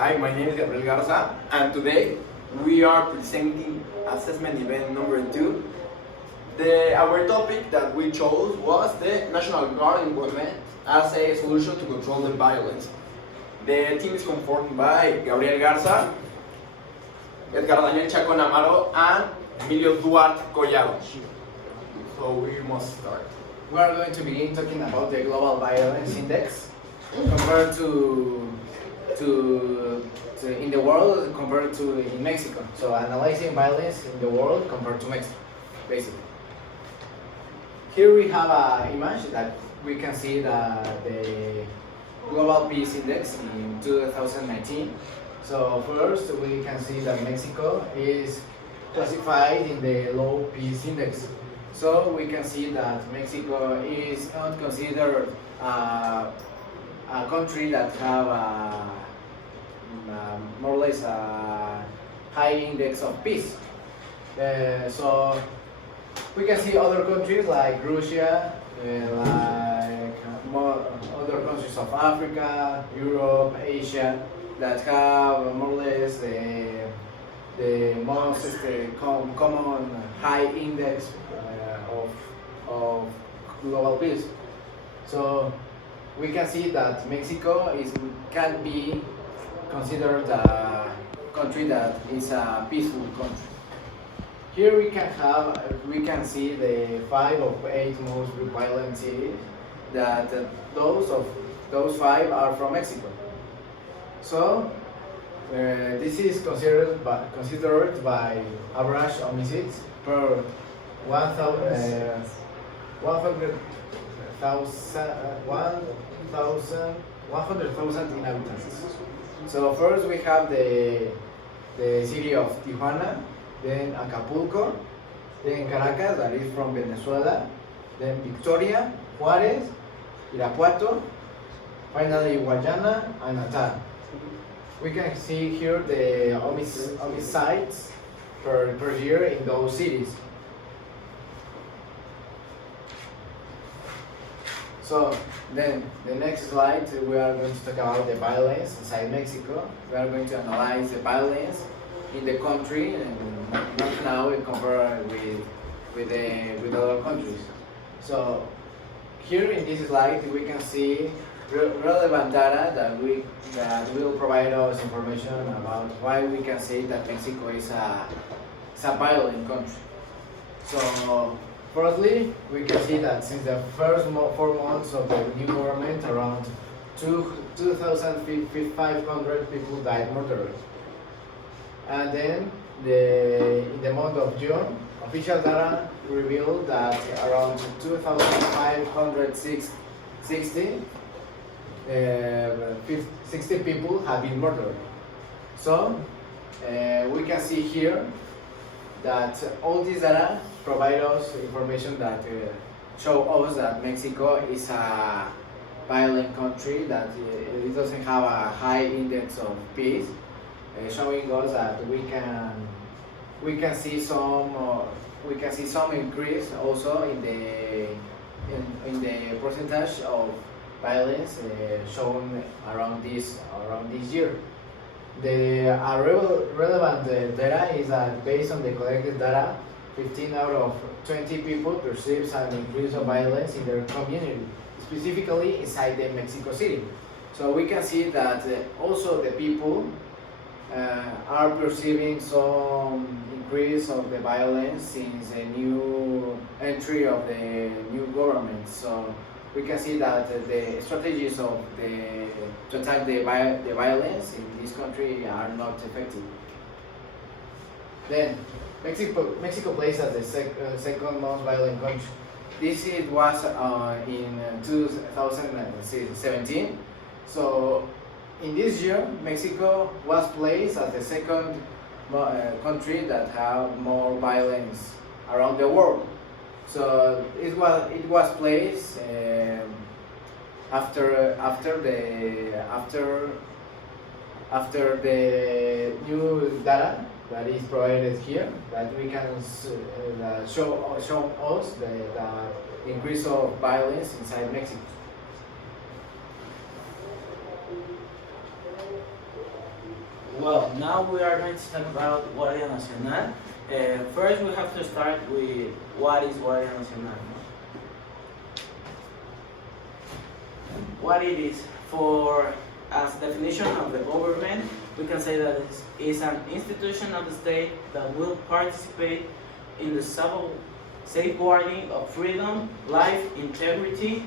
Hi, my name is Gabriel Garza, and today we are presenting assessment event number 2. Our topic that we chose was the National Guard implement as a solution to control the violence. The team is conformed by Gabriel Garza, Edgar Chacón, Amaron, and Emilio Duhart, Collado. So we must start. We are going to begin talking about the global violence index compared to in the world compared to in Mexico. So analyzing violence in the world compared to Mexico, basically. Here we have an image that we can see the global peace index in 2019. So first we can see that Mexico is classified in the low peace index. So we can see that Mexico is not considered a country that have more or less a high index of peace. So we can see other countries like Russia, other countries of Africa, Europe, Asia that have more or less the most common high index of global peace. So we can see that Mexico can be considered a country that is a peaceful country. Here we can see the 5 of 8 most violent cities that those 5 are from Mexico. So this is considered by average homicides per 100,000 inhabitants. So first we have the city of Tijuana, then Acapulco, then Caracas, that is from Venezuela, then Victoria, Juarez, Irapuato, finally Guayana and Natal. We can see here the homicides per year in those cities. So then the next slide we are going to talk about the violence inside Mexico. We are going to analyze the violence in the country and not now compare with other countries. So here in this slide we can see relevant data that will provide us information about why we can say that Mexico is a violent country. So firstly, we can see that since the first 4 months of the new government, around 2,500 people died murdered. And then in the month of June, official data revealed that around 2,560 people have been murdered. So we can see here that all these data provide us information that show us that Mexico is a violent country, that it doesn't have a high index of peace, showing us that we can see some increase also in the percentage of violence shown around this year. The relevant data is that based on the collected data, 15 out of 20 people perceives an increase of violence in their community, specifically inside the Mexico City. So we can see that also the people are perceiving some increase of the violence since the new entry of the new government. So we can see that the strategies to attack the violence in this country are not effective. Then Mexico plays as the second most violent country. This was in 2017. So in this year, Mexico was placed as the second country that have more violence around the world. So it was placed after the new data that is provided here, that we can show us the increase of violence inside Mexico. Well, now we are going to talk about Guardia Nacional. First, we have to start with what is Guardia Nacional. What it is, for as definition of the government, we can say that it is an institution of the state that will participate in the safeguarding of freedom, life, integrity,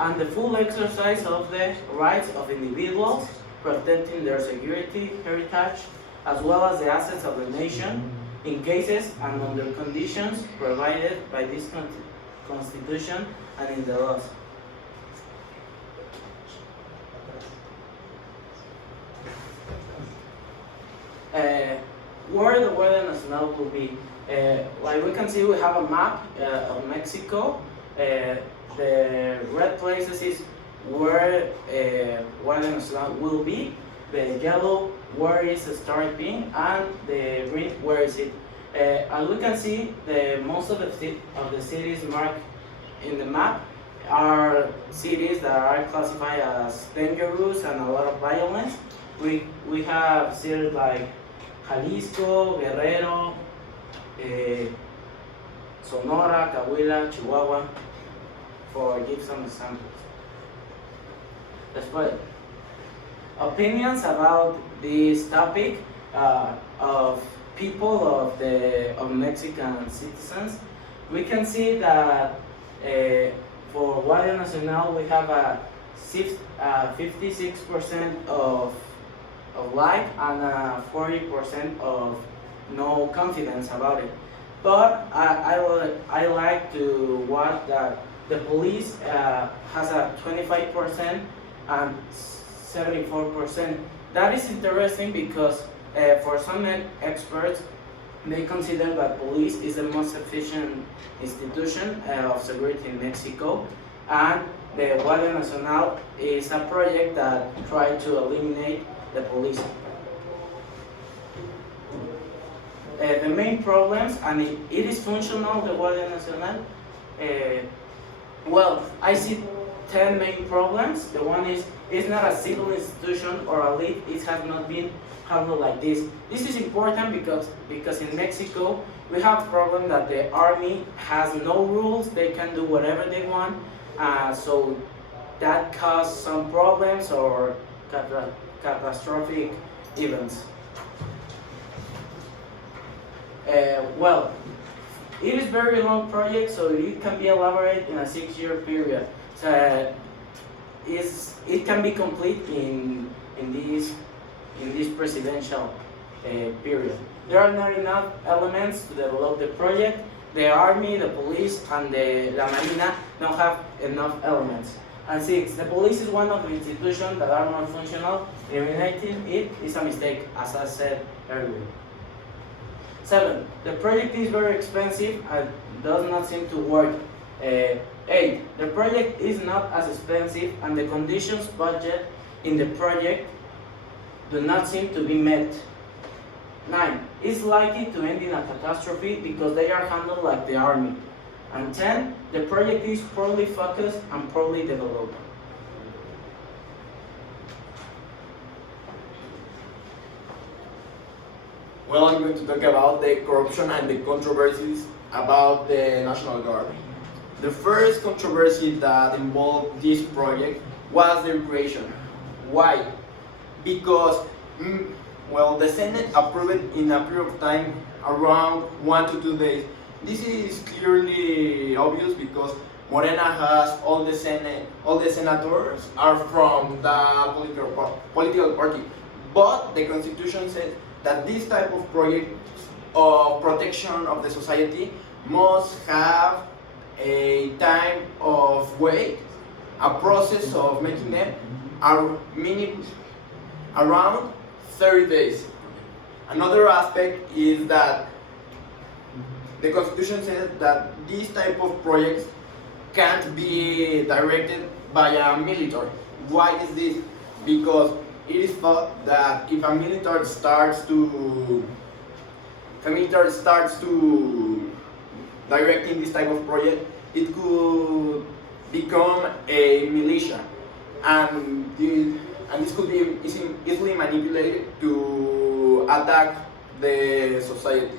and the full exercise of the rights of individuals, protecting their security, heritage, as well as the assets of the nation, in cases and under conditions provided by this Constitution and in the laws. Where the Guardia Nacional will be. Like we can see, we have a map of Mexico. The red places is where Guardia Nacional will be. The yellow where is the start being, and the green where is it. As we can see, most of the cities marked in the map are cities that are classified as dangerous and a lot of violence. We have cities like Jalisco, Guerrero, Sonora, Coahuila, Chihuahua, for give some examples. Despite opinions about this topic of people of Mexican citizens, we can see that for Guardia Nacional we have a 56% of like and 40% of no confidence about it. But I like to watch that the police has a 25% and 74%. That is interesting because for some experts, they consider that police is the most efficient institution of security in Mexico, and the Guardia Nacional is a project that tries to eliminate the police. The main problems, and it is functional, the Guardia Nacional. Well, I see 10 main problems. The one is, it's not a civil institution or a league. It has not been handled like this. This is important because in Mexico we have a problem that the army has no rules. They can do whatever they want. So that causes some problems or catastrophic events. Well, it is very long project, so it can be elaborated in a 6-year period. So it can be complete in this presidential period. There are not enough elements to develop the project. The army, the police, and La Marina don't have enough elements. And 6, the police is one of the institutions that are not functional. Eliminating it is a mistake, as I said earlier. 7, the project is very expensive and does not seem to work. 8, the project is not as expensive and the conditions budget in the project do not seem to be met. 9, it's likely to end in a catastrophe because they are handled like the army. And 10, the project is poorly focused and poorly developed. Well, I'm going to talk about the corruption and the controversies about the National Guard. The first controversy that involved this project was their creation. Why? Because, well, the Senate approved it in a period of time around 1 to 2 days. This is clearly obvious because Morena has all the senators are from the political party. But the Constitution says that this type of project of protection of the society must have a time of wait, a process of making them around 30 days. Another aspect is that the Constitution says that this type of projects can't be directed by a military. Why is this? Because it is thought that if a military starts to directing this type of project, it could become a militia, and this could be easily manipulated to attack the society.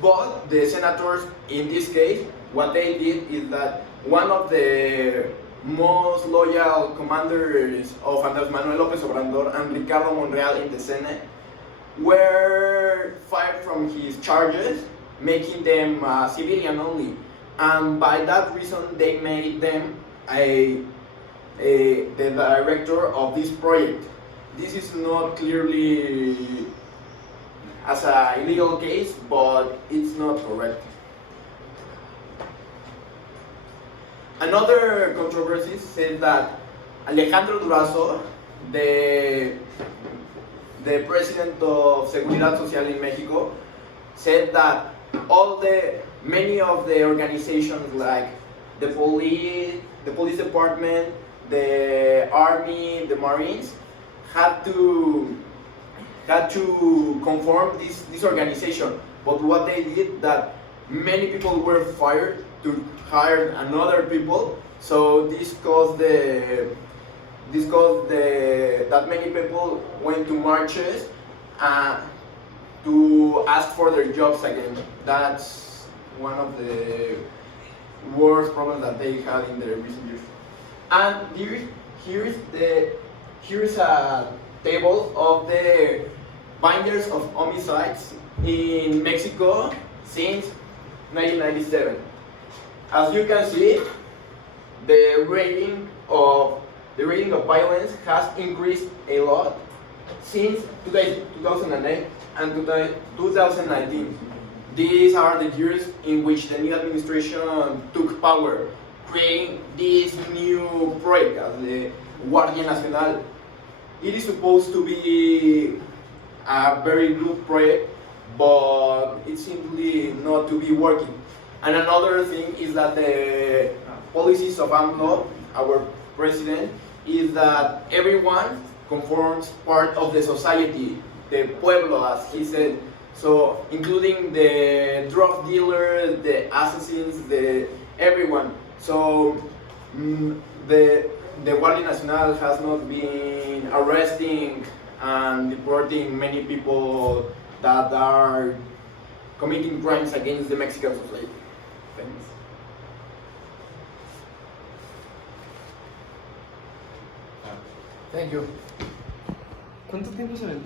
But the senators, in this case, what they did is that one of the most loyal commanders of Andrés Manuel López Obrador and Ricardo Monreal in the Senate were fired from his charges, making them civilian only. And by that reason, they made them the director of this project. This is not clearly as an illegal case, but it's not correct. Another controversy says that Alejandro Durazo, the president of Seguridad Social in Mexico, said that many of the organizations like the police department, the army, the Marines had to conform this organization. But what they did, that many people were fired to hire another people. So this caused that many people went to marches to ask for their jobs again. That's one of the worst problems that they had in the recent years. And here's a table of the binders of homicides in Mexico since 1997. As you can see, the rating of violence has increased a lot since 2008 and 2019. These are the years in which the new administration took power, creating this new project as the Guardia Nacional. It is supposed to be a very good project, but it's simply not to be working. And another thing is that the policies of AMLO, our president, is that everyone conforms part of the society, the pueblo, as he said. So, including the drug dealers, the assassins, everyone. So, the Guardia Nacional has not been arresting and deporting many people that are committing crimes against the Mexican society. Thanks. Thank you. ¿Cuánto tiempo se aventó?